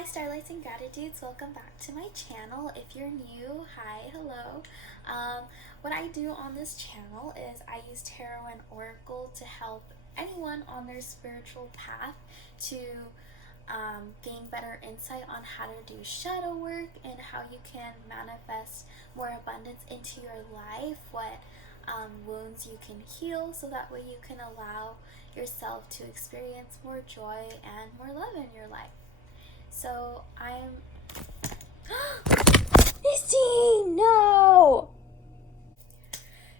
Hi Starlights and Gratitudes, welcome back to my channel. If you're new, hi, hello. What I do on this channel is I use tarot and oracle to help anyone on their spiritual path to gain better insight on how to do shadow work and how you can manifest more abundance into your life, what wounds you can heal, so that way you can allow yourself to experience more joy and more love in your life. So I'm Misty, no!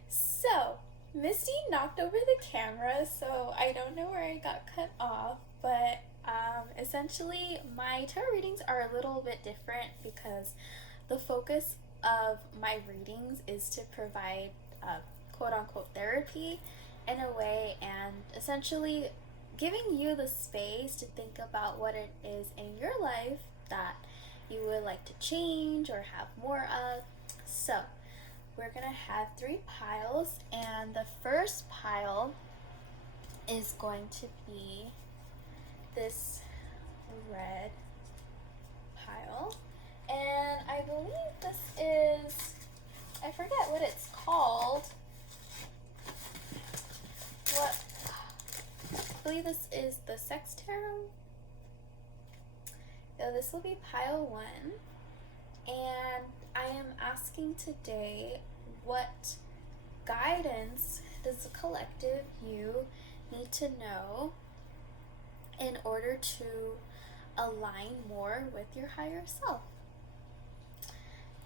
So Misty knocked over the camera, so I don't know where I got cut off, but essentially my tarot readings are a little bit different because the focus of my readings is to provide quote-unquote therapy in a way, and essentially giving you the space to think about what it is in your life that you would like to change or have more of. So we're gonna have 3 piles, and the first pile is going to be this red pile, and I believe this is, I forget what it's called. I believe this is the Sex Tarot. So this will be pile 1, and I am asking today, what guidance does the collective you need to know in order to align more with your higher self?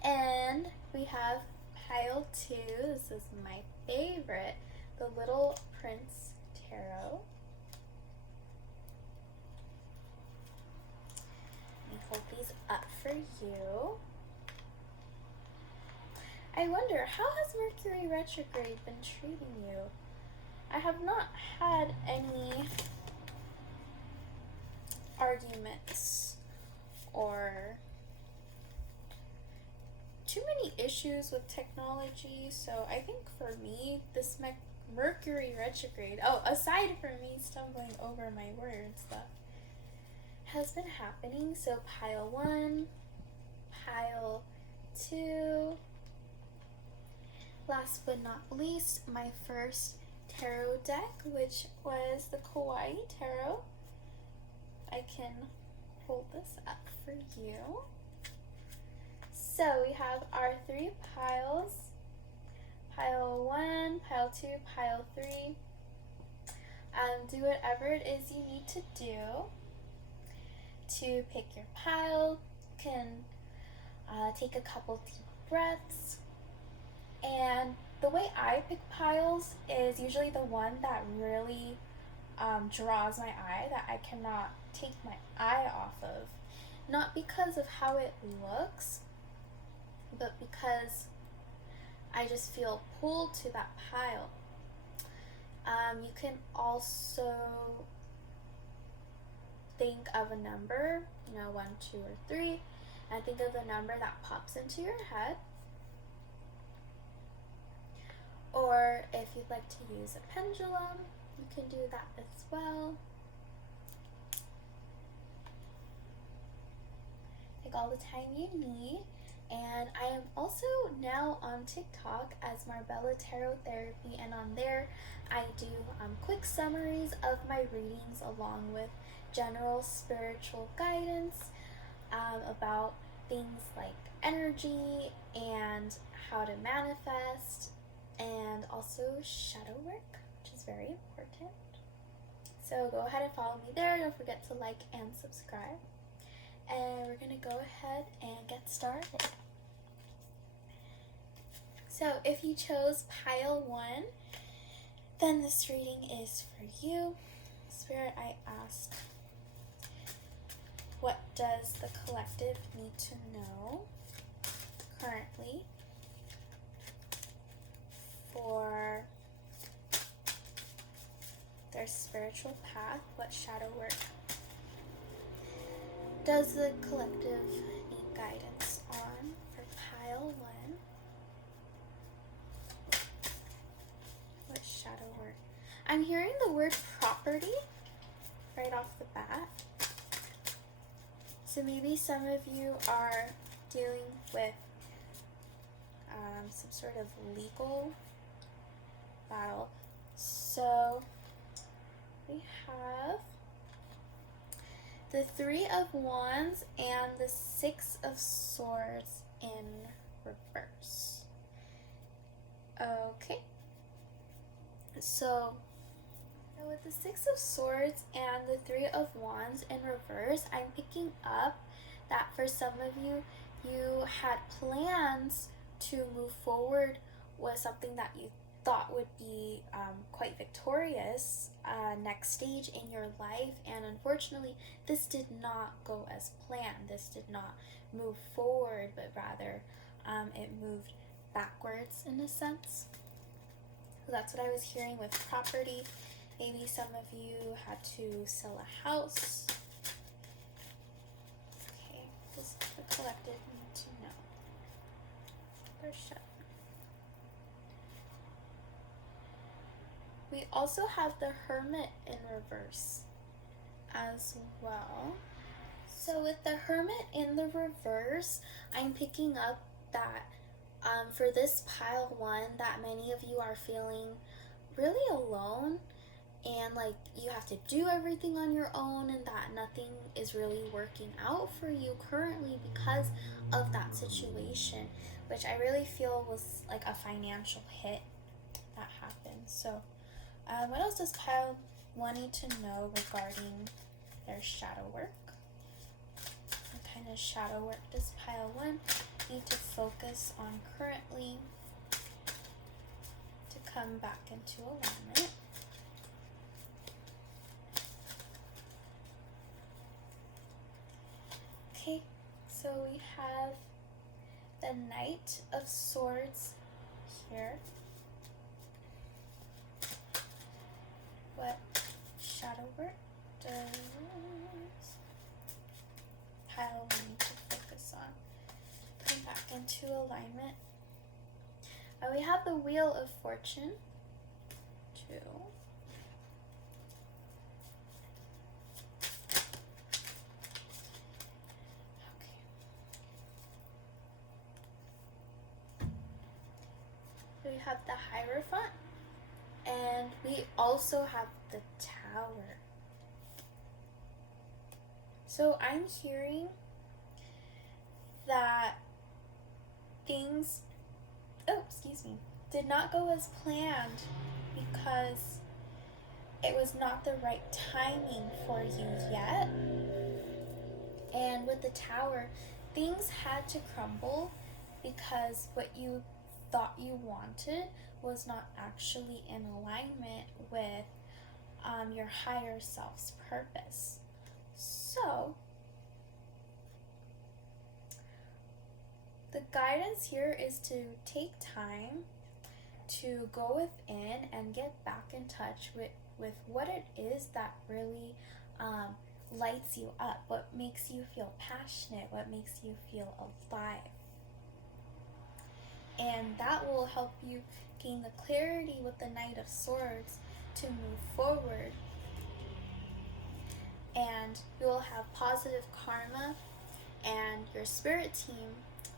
And we have pile 2. This is my favorite, the Little Prince Tarot. Hold these up for you. I wonder, how has Mercury retrograde been treating you? I have not had any arguments or too many issues with technology, so I think for me, this Mercury retrograde, aside from me stumbling over my words, that has been happening. So pile 1, pile 2, last but not least, my first tarot deck, which was the Kawaii Tarot. I can hold this up for you. So we have our 3 piles, pile 1, pile 2, pile 3. Do whatever it is you need to do to pick your pile. You can take a couple deep breaths, and the way I pick piles is usually the one that really draws my eye, that I cannot take my eye off of, not because of how it looks, but because I just feel pulled to that pile. You can also think of a number, 1, 2, or 3, and think of the number that pops into your head. Or if you'd like to use a pendulum, you can do that as well. Take all the time you need. And I am also now on TikTok as Marbellatarot Therapy, and on there I do quick summaries of my readings along with general spiritual guidance about things like energy and how to manifest, and also shadow work, which is very important. So go ahead and follow me there. Don't forget to like and subscribe. And we're gonna go ahead and get started. So if you chose pile 1, then this reading is for you. Spirit, I ask, what does the collective need to know currently for their spiritual path? What shadow work does the collective need guidance on for pile 1? What shadow work? I'm hearing the word property right off the bat. So maybe some of you are dealing with some sort of legal battle. So we have the Three of Wands and the Six of Swords in reverse. Okay. So with the Six of Swords and the Three of Wands in reverse, I'm picking up that for some of you, you had plans to move forward with something that you thought would be quite victorious, next stage in your life, and unfortunately this did not go as planned. This did not move forward, but rather it moved backwards in a sense. So that's what I was hearing with property. Maybe some of you had to sell a house. Okay, this is the collective need to know. They're shut. We also have the Hermit in reverse as well. So with the Hermit in the reverse, I'm picking up that for this pile 1, that many of you are feeling really alone, and like you have to do everything on your own, and that nothing is really working out for you currently because of that situation, which I really feel was like a financial hit that happened. So what else does pile 1 need to know regarding their shadow work? What kind of shadow work does pile 1 need to focus on currently to come back into alignment? Okay, so we have the Knight of Swords here. What shadow work does pile 1 need to focus on? Come back into alignment. We have the Wheel of Fortune, 2. We have the Hierophant, and we also have the Tower. So I'm hearing that things, did not go as planned because it was not the right timing for you yet. And with the Tower, things had to crumble because what you thought you wanted was not actually in alignment with your higher self's purpose. So the guidance here is to take time to go within and get back in touch with what it is that really lights you up, what makes you feel passionate, what makes you feel alive. And that will help you gain the clarity with the Knight of Swords to move forward. And you will have positive karma, and your spirit team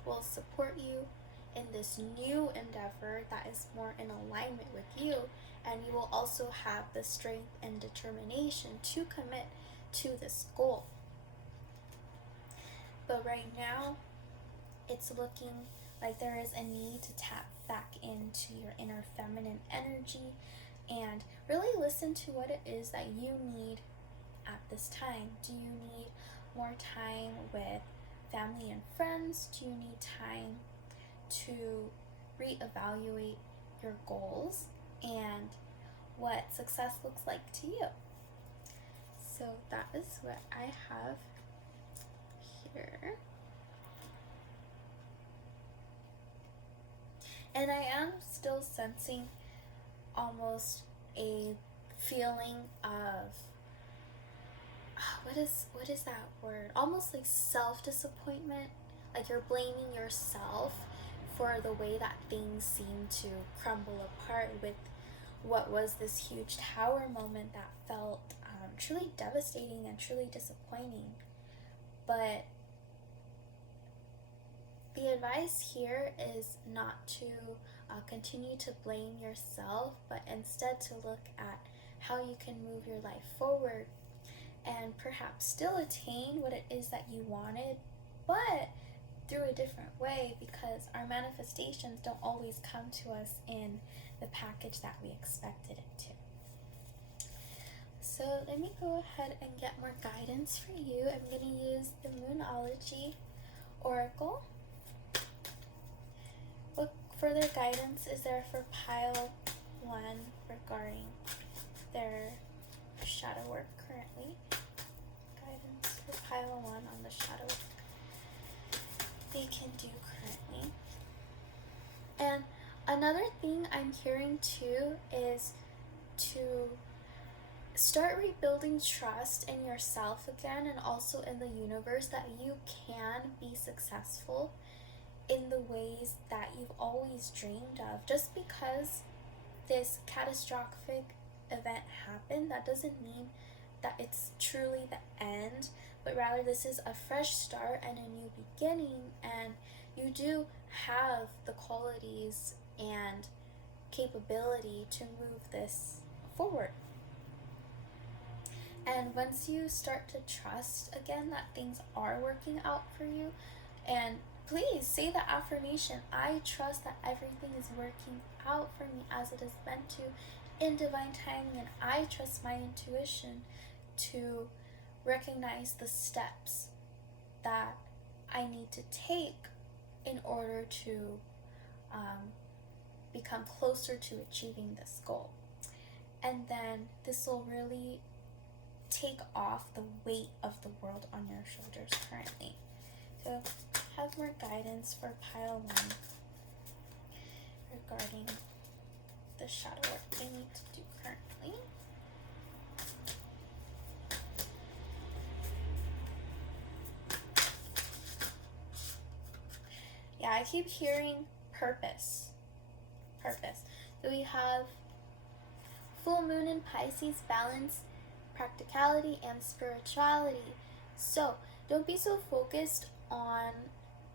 will support you in this new endeavor that is more in alignment with you, and you will also have the strength and determination to commit to this goal. But right now, it's looking like there is a need to tap back into your inner feminine energy and really listen to what it is that you need at this time. Do you need more time with family and friends? Do you need time to reevaluate your goals and what success looks like to you? So that is what I have here. And I am still sensing almost a feeling of what is that word? Almost like self-disappointment. Like you're blaming yourself for the way that things seem to crumble apart with what was this huge tower moment that felt truly devastating and truly disappointing. But the advice here is not to continue to blame yourself, but instead to look at how you can move your life forward and perhaps still attain what it is that you wanted, but through a different way, because our manifestations don't always come to us in the package that we expected it to. So let me go ahead and get more guidance for you. I'm going to use the Moonology Oracle. What further guidance is there for pile 1 regarding their shadow work currently? Guidance for pile 1 on the shadow work they can do currently. And another thing I'm hearing too is to start rebuilding trust in yourself again, and also in the universe, that you can be successful in the ways that you've always dreamed of. Just because this catastrophic event happened, that doesn't mean that it's truly the end, but rather this is a fresh start and a new beginning, and you do have the qualities and capability to move this forward. And once you start to trust again that things are working out for you, and please say the affirmation, I trust that everything is working out for me as it is meant to in divine timing, and I trust my intuition to recognize the steps that I need to take in order to become closer to achieving this goal. And then this will really take off the weight of the world on your shoulders currently. So have more guidance for pile 1 regarding the shadow work they need to do currently. Yeah, I keep hearing purpose. So we have full moon in Pisces, balance, practicality, and spirituality. So don't be so focused on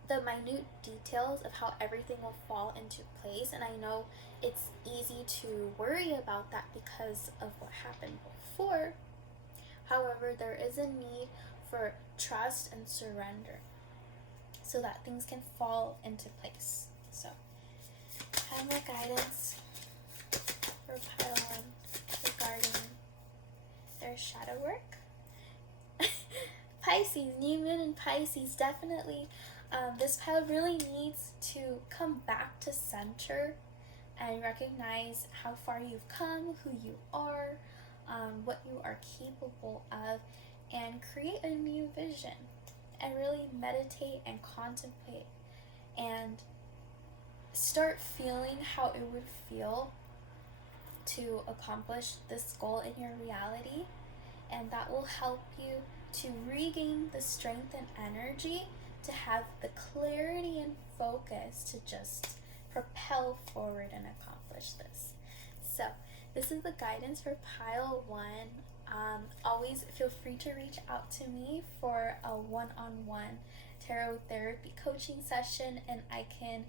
the minute details of how everything will fall into place. And I know it's easy to worry about that because of what happened before. However, there is a need for trust and surrender so that things can fall into place. So have more guidance for pile 1 regarding their shadow work. Pisces, new moon in Pisces, definitely this pile really needs to come back to center and recognize how far you've come, who you are, what you are capable of, and create a new vision, and really meditate and contemplate and start feeling how it would feel to accomplish this goal in your reality. And that will help you to regain the strength and energy to have the clarity and focus to just propel forward and accomplish this. So this is the guidance for pile 1. Always feel free to reach out to me for a one-on-one tarot therapy coaching session, and I can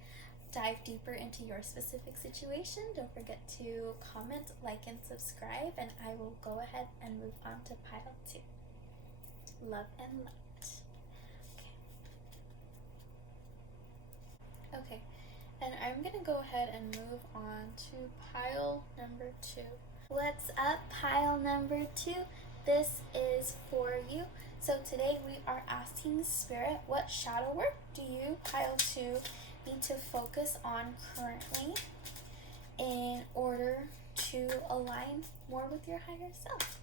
dive deeper into your specific situation. Don't forget to comment, like, and subscribe, and I will go ahead and move on to pile 2. Love and light. Okay, and I'm gonna go ahead and move on to pile number 2. What's up, pile number 2? This is for you. So today we are asking Spirit, what shadow work do you, pile 2, need to focus on currently in order to align more with your higher self?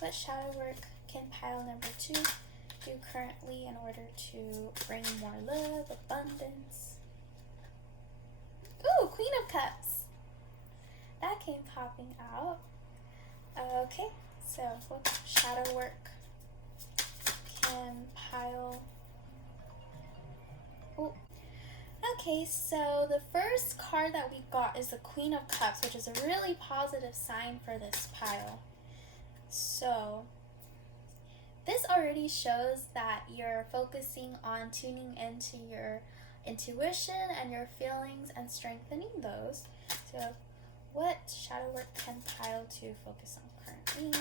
What shadow work can pile number 2 do currently in order to bring more love, abundance? Ooh, Queen of Cups. That came popping out. Okay, so what shadow work can pile? Ooh. Okay, so the first card that we got is the Queen of Cups, which is a really positive sign for this pile. So this already shows that you're focusing on tuning into your intuition and your feelings and strengthening those. So, what shadow work can pile to focus on currently?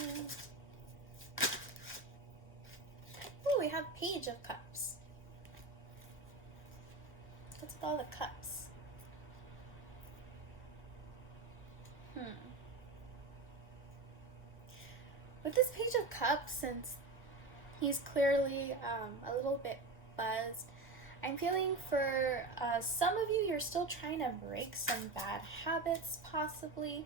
Oh, we have Page of Cups. What's with all the cups? With this Page of Cups, since he's clearly a little bit buzzed, I'm feeling for some of you, you're still trying to break some bad habits, possibly,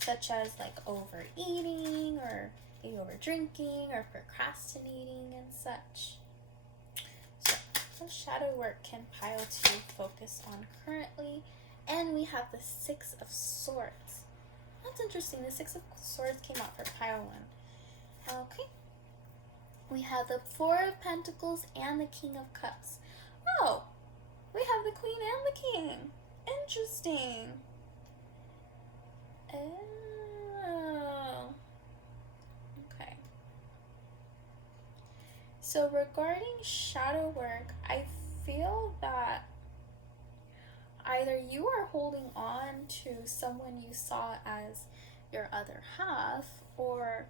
such as like overeating or maybe over drinking or procrastinating and such. So, what shadow work can pile to focus on currently? And we have the Six of Swords. That's interesting. The Six of Swords came out for pile one. Okay. We have the Four of Pentacles and the King of Cups. Oh, we have the Queen and the King. Interesting. Oh. Okay. So regarding shadow work, I feel that either you are holding on to someone you saw as your other half, or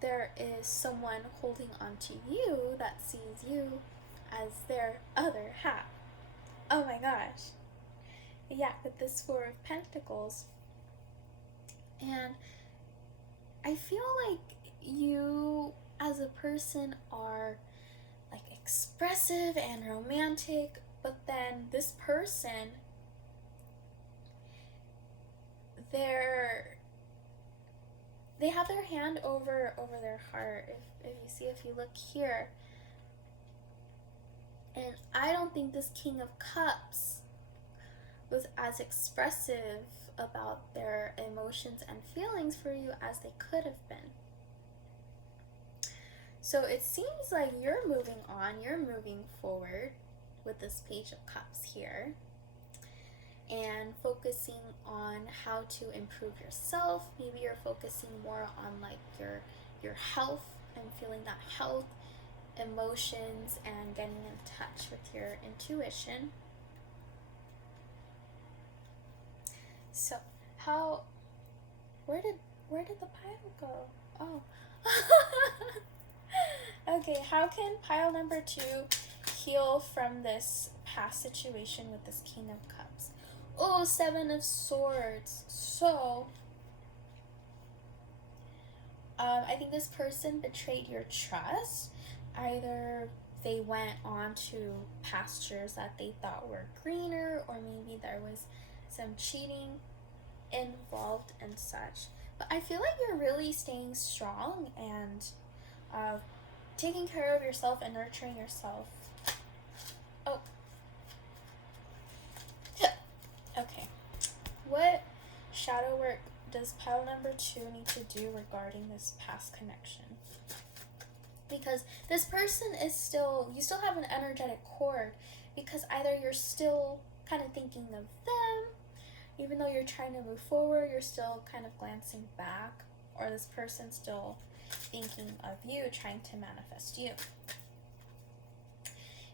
there is someone holding on to you that sees you as their other half. Oh my gosh. Yeah, with this Four of Pentacles. And I feel like you as a person are like expressive and romantic, but then this person, they have their hand over their heart. If you look here, and I don't think this King of Cups was as expressive about their emotions and feelings for you as they could have been. So it seems like you're moving on, you're moving forward with this Page of Cups here, and focusing on how to improve yourself. Maybe you're focusing more on like your health and feeling that health, emotions, and getting in touch with your intuition. So where did the pile go? Oh. Okay, how can pile number 2 heal from this past situation with this King of Cups? Oh, Seven of Swords. So I think this person betrayed your trust. Either they went on to pastures that they thought were greener, or maybe there was some cheating involved and such. But I feel like you're really staying strong and taking care of yourself and nurturing yourself. Oh. Okay. What shadow work does pile number 2 need to do regarding this past connection? Because this person is you still have an energetic cord, because either you're still kind of thinking of them, even though you're trying to move forward, you're still kind of glancing back, or this person's still thinking of you, trying to manifest you.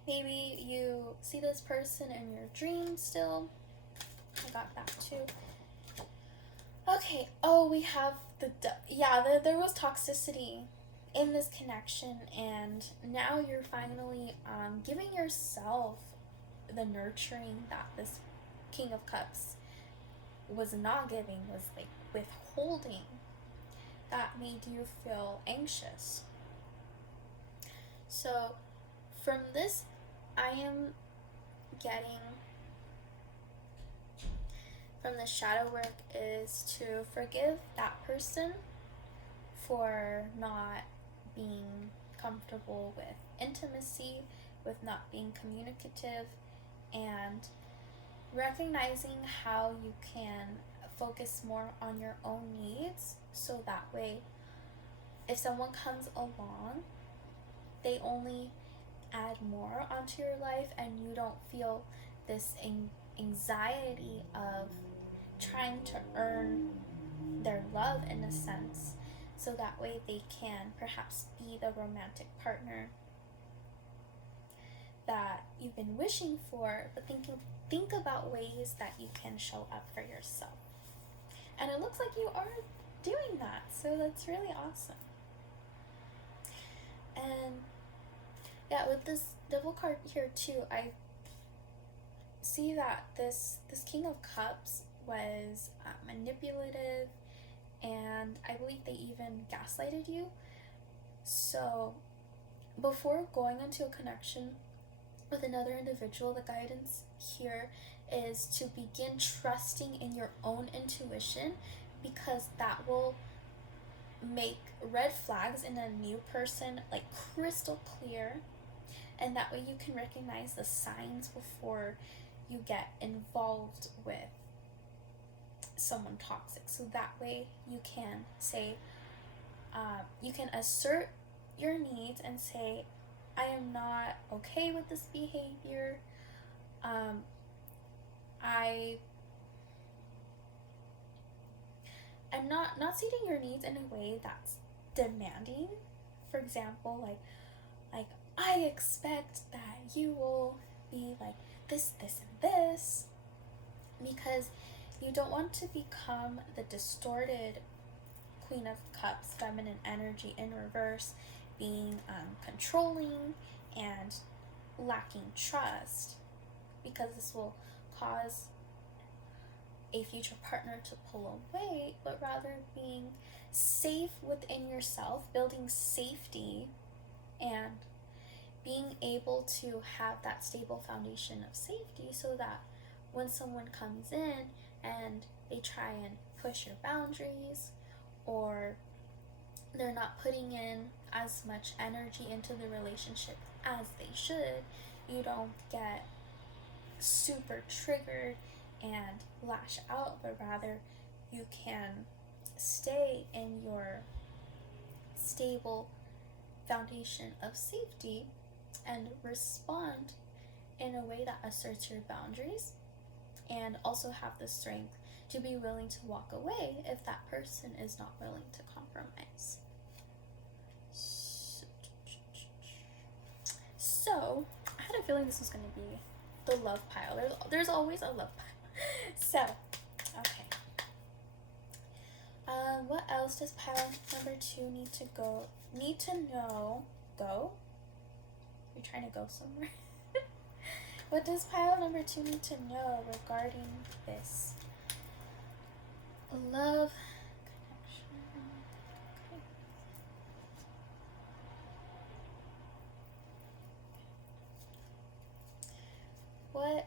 Maybe you see this person in your dreams still. I got that too. Okay, oh, we have there was toxicity in this connection, and now you're finally giving yourself the nurturing that this King of Cups was not giving, was like withholding, that made you feel anxious. So from this, I am getting from the shadow work is to forgive that person for not being comfortable with intimacy, with not being communicative, and recognizing how you can focus more on your own needs, so that way if someone comes along, they only add more onto your life, and you don't feel this anxiety of trying to earn their love, in a sense, so that way they can perhaps be the romantic partner that you've been wishing for, but think about ways that you can show up for yourself. And it looks like you are doing that, so that's really awesome. And yeah, with this Devil card here too, I see that this King of Cups was manipulative, and I believe they even gaslighted you. So before going into a connection with another individual, the guidance here is to begin trusting in your own intuition, because that will make red flags in a new person like crystal clear, and that way you can recognize the signs before you get involved with someone toxic. So that way you can say, you can assert your needs and say, I am not okay with this behavior. I'm not stating your needs in a way that's demanding. For example, like I expect that you will be like this, and this, because you don't want to become the distorted Queen of Cups, feminine energy in reverse, being controlling and lacking trust, because this will cause a future partner to pull away, but rather being safe within yourself, building safety, and being able to have that stable foundation of safety, so that when someone comes in and they try and push your boundaries, or they're not putting in as much energy into the relationship as they should, you don't get super triggered and lash out, but rather you can stay in your stable foundation of safety and respond in a way that asserts your boundaries, and also have the strength to be willing to walk away if that person is not willing to compromise. So I had a feeling this was going to be the love pile. There's always a love pile. So, okay. What else does pile number 2 need to know? Go? You're trying to go somewhere? What does pile number 2 need to know regarding this love connection? Okay. What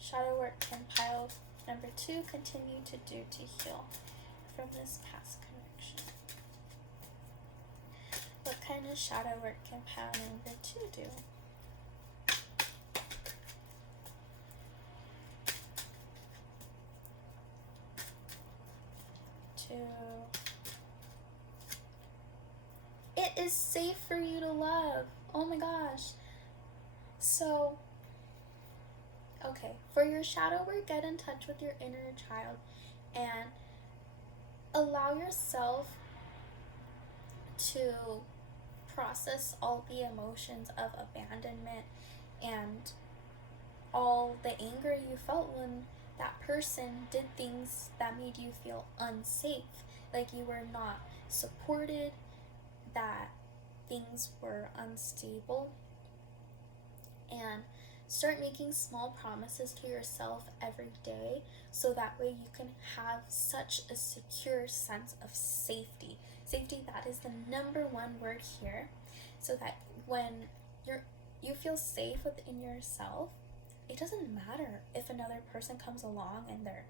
shadow work can pile number 2 continue to do to heal from this past connection? What kind of shadow work can pile number 2 do? It is safe for you to love. Oh my gosh. So, okay, for your shadow work, get in touch with your inner child and allow yourself to process all the emotions of abandonment and all the anger you felt when that person did things that made you feel unsafe, like you were not supported, that things were unstable. And start making small promises to yourself every day, so that way you can have such a secure sense of safety. Safety, that is the number one word here, so that when you feel safe within yourself, it doesn't matter if another person comes along and they're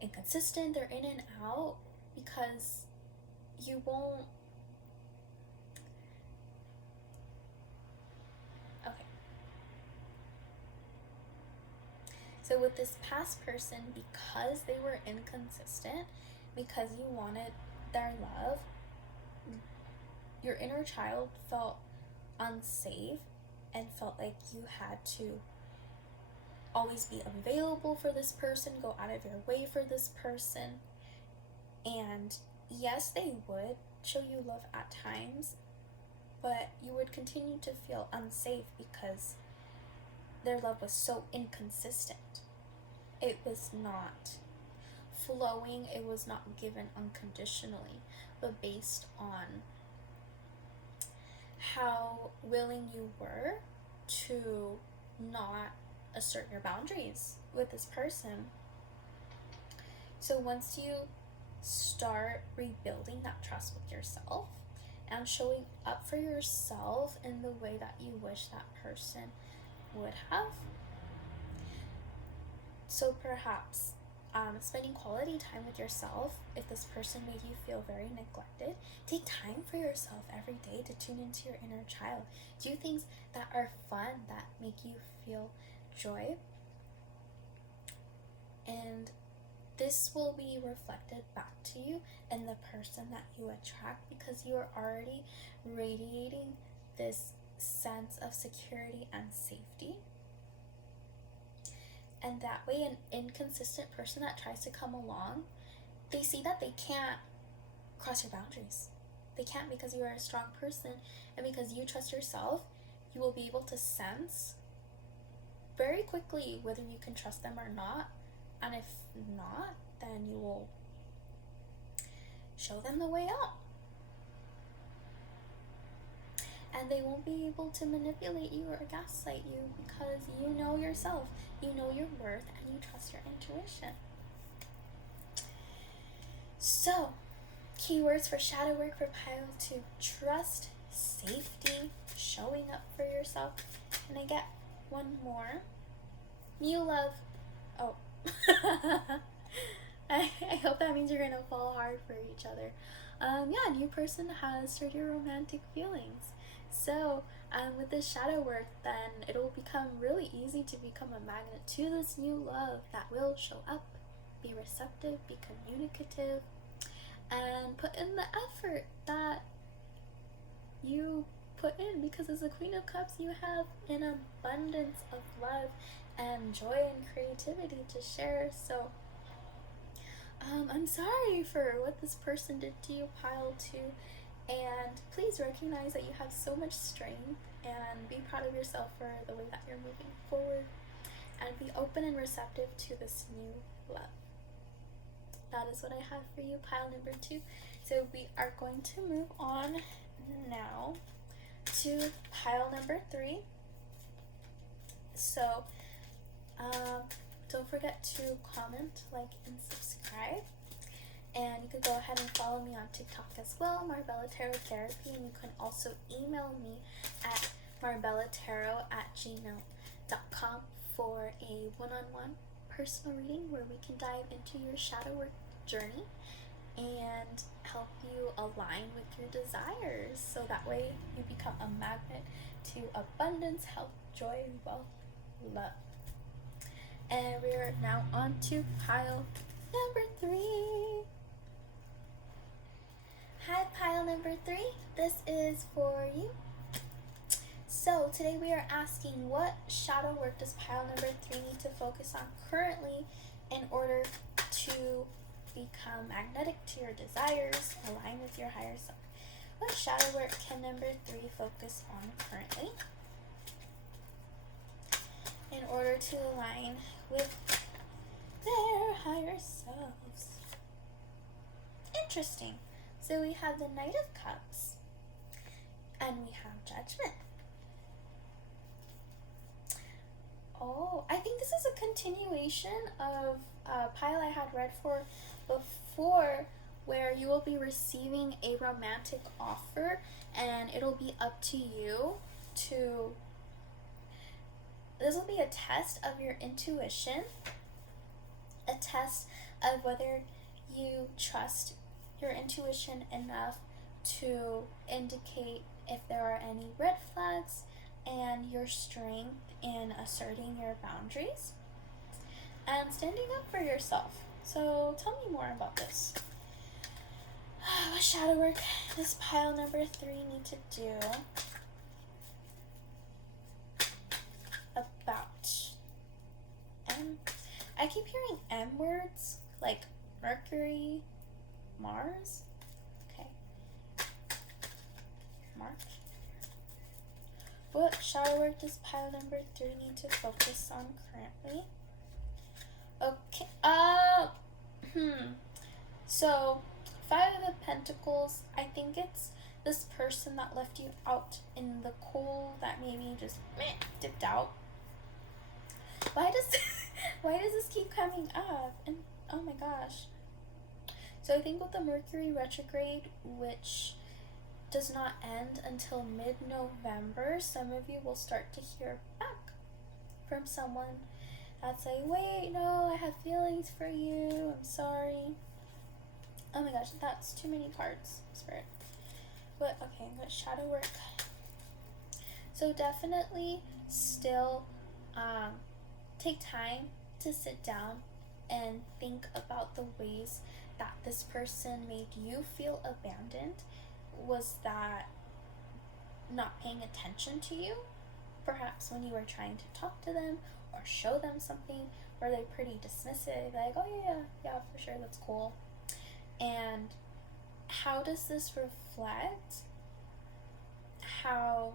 inconsistent, they're in and out, because you won't. Okay. So with this past person, because they were inconsistent, because you wanted their love, your inner child felt unsafe and felt like you had to always be available for this person, go out of your way for this person. And yes, they would show you love at times, but you would continue to feel unsafe because their love was so inconsistent. It was not flowing, it was not given unconditionally, but based on how willing you were to not assert your boundaries with this person. So once you start rebuilding that trust with yourself and showing up for yourself in the way that you wish that person would have, so perhaps spending quality time with yourself. If this person made you feel very neglected, take time for yourself every day to tune into your inner child. Do things that are fun, that make you feel joy, and this will be reflected back to you and the person that you attract, because you are already radiating this sense of security and safety. And that way, an inconsistent person that tries to come along, they see that they can't cross your boundaries. They can't, because you are a strong person, and because you trust yourself, you will be able to sense very quickly whether you can trust them or not. And if not, then you will show them the way out. And they won't be able to manipulate you or gaslight you, because you know yourself, you know your worth, and you trust your intuition. So, keywords for shadow work for Pile 2: trust, safety, showing up for yourself. Can I get one more? New love. Oh. I hope that means you're going to fall hard for each other. Yeah, new person has started your romantic feelings. So, with this shadow work, then it'll become really easy to become a magnet to this new love that will show up, be receptive, be communicative, and put in the effort that you put in, because as the Queen of Cups, you have an abundance of love and joy and creativity to share. So, I'm sorry for what this person did to you, Pile 2. And please recognize that you have so much strength, and be proud of yourself for the way that you're moving forward, and be open and receptive to this new love. That is what I have for you, Pile number 2. So we are going to move on now to Pile number 3. So don't forget to comment, like, and subscribe. And you can go ahead and follow me on TikTok as well, Marbellatarot Therapy. And you can also email me at marbellatarot@gmail.com for a one-on-one personal reading where we can dive into your shadow work journey and help you align with your desires, so that way you become a magnet to abundance, health, joy, wealth, love. And we're now on to Pile number 3. Hi, Pile number 3. This is for you. So today we are asking, what shadow work does Pile number 3 need to focus on currently in order to become magnetic to your desires, align with your higher self? What shadow work can number 3 focus on currently in order to align with their higher selves? Interesting. So we have the Knight of Cups, and we have Judgment. Oh, I think this is a continuation of a pile I had read for before, where you will be receiving a romantic offer, and it'll be up to you to... This will be a test of your intuition, a test of whether you trust your intuition enough to indicate if there are any red flags, and your strength in asserting your boundaries and standing up for yourself. So tell me more about this. What shadow work does Pile number 3 need to do about M? I keep hearing M words, like Mercury, Mars. Okay. March. What shadow work does pile number 3 need to focus on currently? Okay, so 5 of the Pentacles, I think it's this person that left you out in the cold, that maybe just dipped out. Why does why does this keep coming up? And oh my gosh. So I think with the Mercury retrograde, which does not end until mid-November, some of you will start to hear back from someone that's like, wait, no, I have feelings for you, I'm sorry. Oh my gosh, that's too many cards, Spirit. But okay, I'm gonna shadow work. So definitely still take time to sit down and think about the ways that this person made you feel abandoned. Was that not paying attention to you? Perhaps when you were trying to talk to them or show them something, were they pretty dismissive, like, oh yeah, for sure, that's cool. And how does this reflect how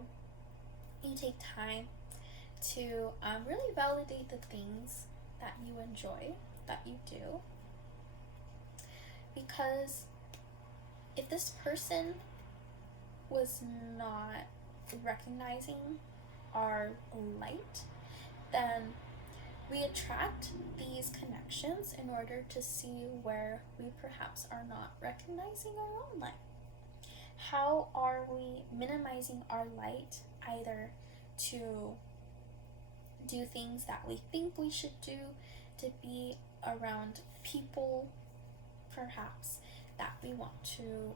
you take time to really validate the things that you enjoy, that you do? Because if this person was not recognizing our light, then we attract these connections in order to see where we perhaps are not recognizing our own light. How are we minimizing our light, either to do things that we think we should do, to be around people perhaps that we want to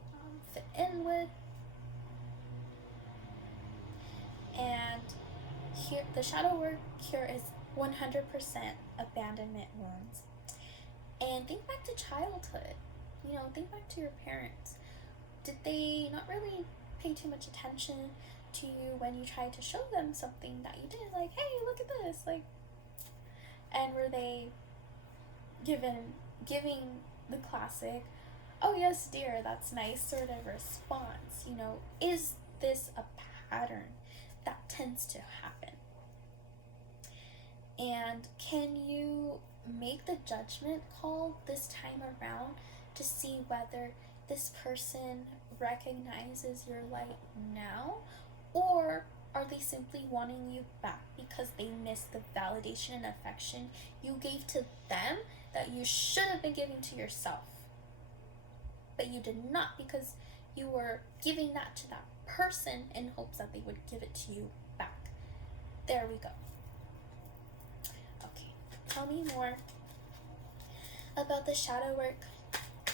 fit in with. And here, the shadow work here is 100% abandonment wounds. And think back to childhood. Think back to your parents. Did they not really pay too much attention to you when you tried to show them something that you did? Like, hey, look at this. Like, and were they giving the classic, oh yes, dear, that's nice sort of response? Is this a pattern that tends to happen? And can you make the judgment call this time around to see whether this person recognizes your light now, or are they simply wanting you back because they miss the validation and affection you gave to them that you should have been giving to yourself, but you did not, because you were giving that to that person in hopes that they would give it to you back? There we go. Okay, tell me more about the shadow work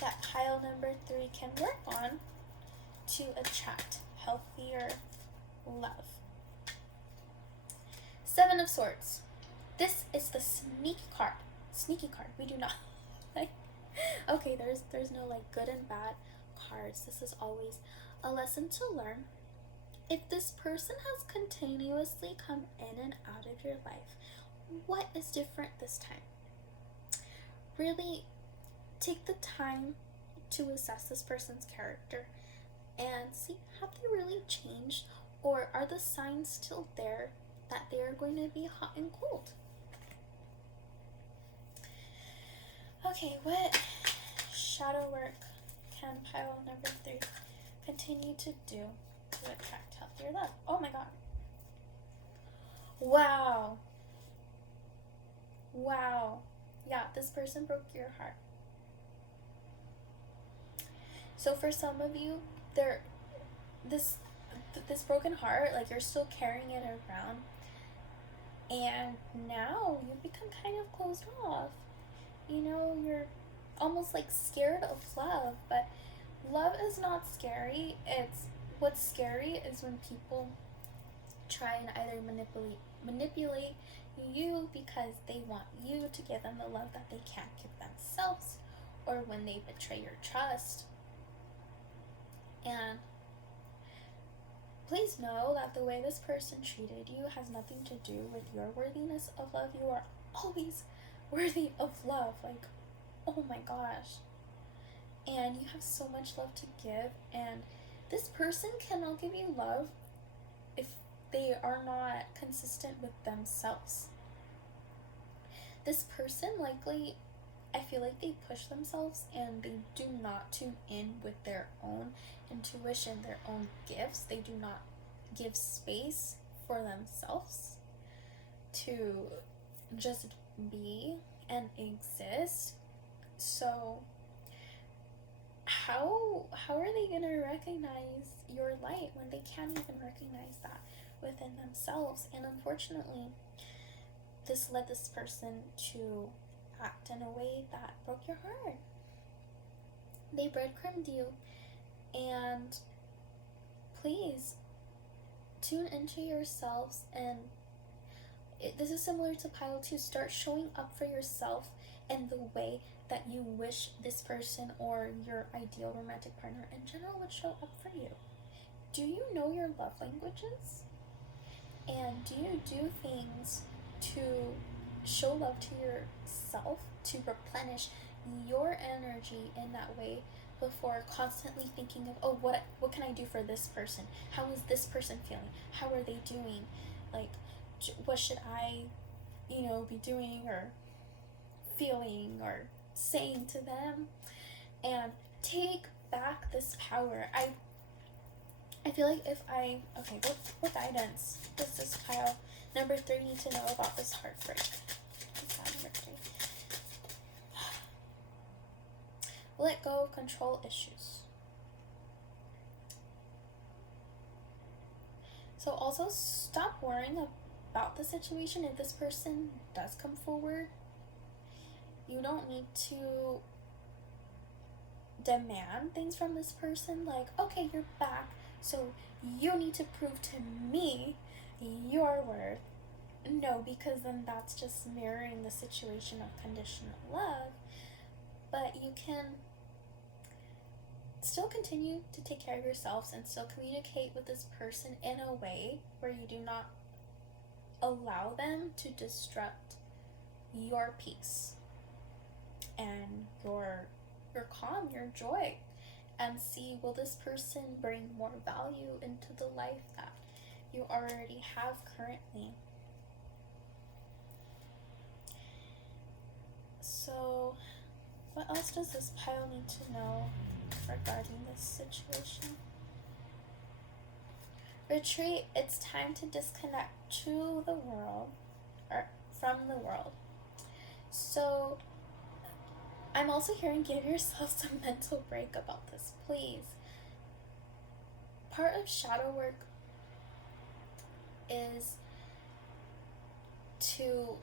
that pile number 3 can work on to attract healthier love. 7 of Swords. This is the sneaky card. We do not like. Okay, there's no like good and bad cards. This is always a lesson to learn. If this person has continuously come in and out of your life, what is different this time? Really take the time to assess this person's character and see, have they really changed, or are the signs still there that they are going to be hot and cold? Okay, what shadow work can pile number 3 continue to do to attract healthier love? Oh my god. Wow. Yeah, this person broke your heart. So for some of you, this broken heart, like, you're still carrying it around, and now you've become kind of closed off. You're almost like scared of love, but love is not scary. What's scary is when people try and either manipulate you because they want you to give them the love that they can't give themselves, or when they betray your trust. And please know that the way this person treated you has nothing to do with your worthiness of love. You are always worthy of love. Like, oh my gosh. And you have so much love to give, and This person cannot give you love if they are not consistent with themselves. This person likely, I feel like they push themselves and they do not tune in with their own intuition, their own gifts. They do not give space for themselves to just be and exist. So how are they going to recognize your light when they can't even recognize that within themselves? And unfortunately, this led this person to act in a way that broke your heart. They breadcrumbed you, and please tune into yourselves. And this is similar to pile 2. Start showing up for yourself in the way that you wish this person or your ideal romantic partner in general would show up for you. Do you know your love languages? And do you do things to show love to yourself, to replenish your energy in that way, before constantly thinking of, oh, what can I do for this person? How is this person feeling? How are they doing? Like, what should I, be doing or feeling or saying to them? And take back this power. I feel like what guidance does this pile number 3 need to know about this heartbreak? Number 3. Let go of control issues. So also stop worrying about the situation. If this person does come forward, you don't need to demand things from this person, like, okay, you're back, so you need to prove to me your worth. No, because then that's just mirroring the situation of conditional love. But you can still continue to take care of yourselves and still communicate with this person in a way where you do not allow them to disrupt your peace and your calm, your joy, and see, will this person bring more value into the life that you already have currently. So what else does this pile need to know regarding this situation? Retreat. It's time to disconnect to the world, or from the world. So I'm also hearing, give yourself some mental break about this, please. Part of shadow work is to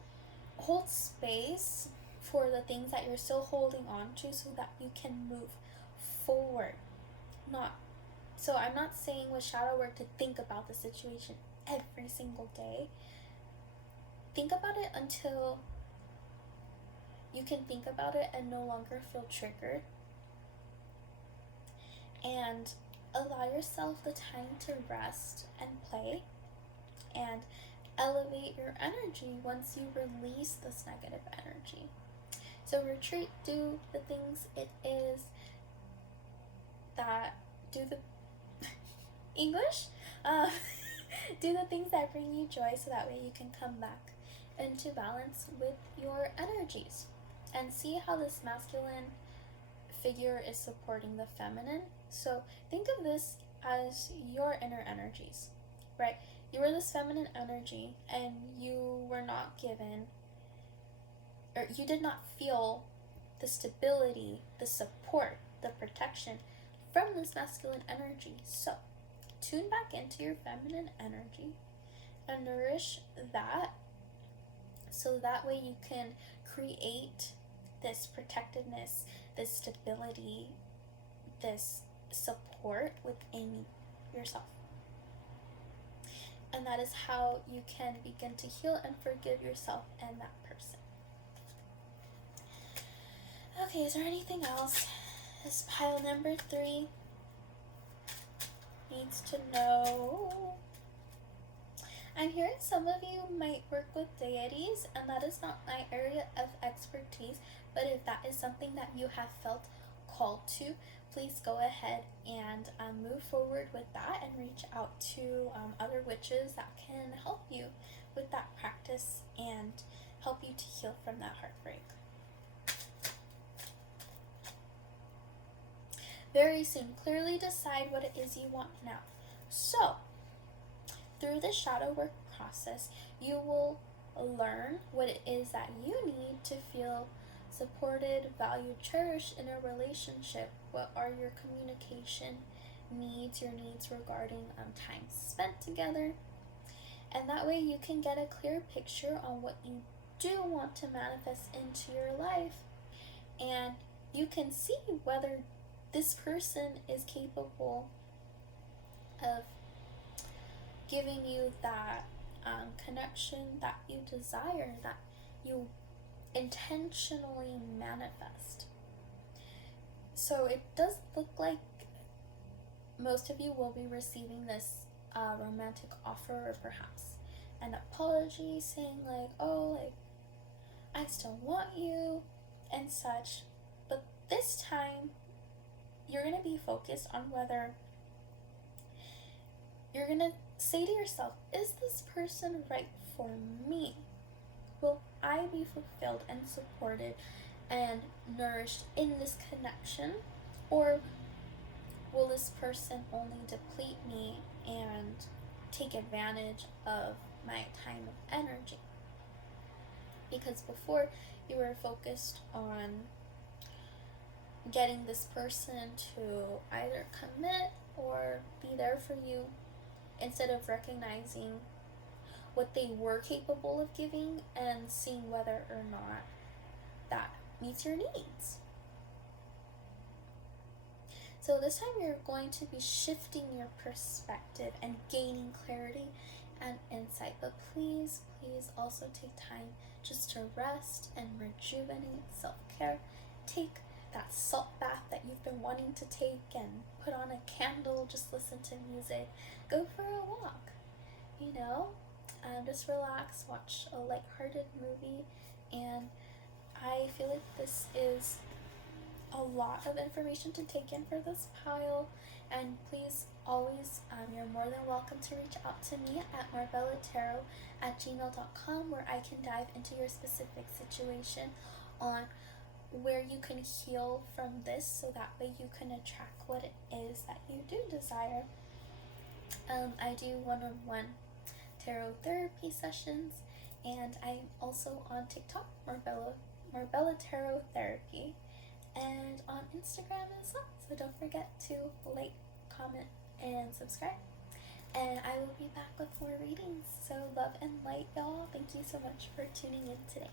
hold space for the things that you're still holding on to so that you can move forward. So I'm not saying with shadow work to think about the situation every single day. Think about it until you can think about it and no longer feel triggered. And allow yourself the time to rest and play and elevate your energy once you release this negative energy. So retreat, do the things it is that do the English? Do the things that bring you joy so that way you can come back into balance with your energies. And see how this masculine figure is supporting the feminine. So think of this as your inner energies, right? You were this feminine energy and you were not given, or you did not feel the stability, the support, the protection from this masculine energy. So tune back into your feminine energy and nourish that, so that way you can create this protectiveness, this stability, this support within yourself. And that is how you can begin to heal and forgive yourself and that person. Okay, is there anything else this pile number 3 needs to know? I'm hearing some of you might work with deities, and that is not my area of expertise, but if that is something that you have felt called to, please go ahead and move forward with that and reach out to other witches that can help you with that practice and help you to heal from that heartbreak. Very soon, clearly decide what it is you want now. So, through the shadow work process, you will learn what it is that you need to feel supported, valued, cherished in a relationship. What are your communication needs, your needs regarding time spent together? And that way you can get a clear picture on what you do want to manifest into your life. And you can see whether this person is capable of giving you that connection that you desire, that you intentionally manifest. So it does look like most of you will be receiving this romantic offer, or perhaps an apology saying like, oh, like, I still want you and such. But this time you're going to be focused on whether you're going to say to yourself, is this person right for me? Will I be fulfilled and supported and nourished in this connection? Or will this person only deplete me and take advantage of my time of energy? Because before, you were focused on getting this person to either commit or be there for you, instead of recognizing what they were capable of giving and seeing whether or not that meets your needs. So this time you're going to be shifting your perspective and gaining clarity and insight. But please, please also take time just to rest and rejuvenate, self-care. Take that salt bath that you've been wanting to take and put on a candle, just listen to music, go for a walk, just relax, watch a lighthearted movie. And I feel like this is a lot of information to take in for this pile, and please always, you're more than welcome to reach out to me at marbellatarot@gmail.com, where I can dive into your specific situation on where you can heal from this, so that way you can attract what it is that you do desire. I do one-on-one tarot therapy sessions, and I'm also on TikTok, Marbellatarot Therapy, and on Instagram as well. So don't forget to like, comment, and subscribe. And I will be back with more readings. So love and light, y'all. Thank you so much for tuning in today.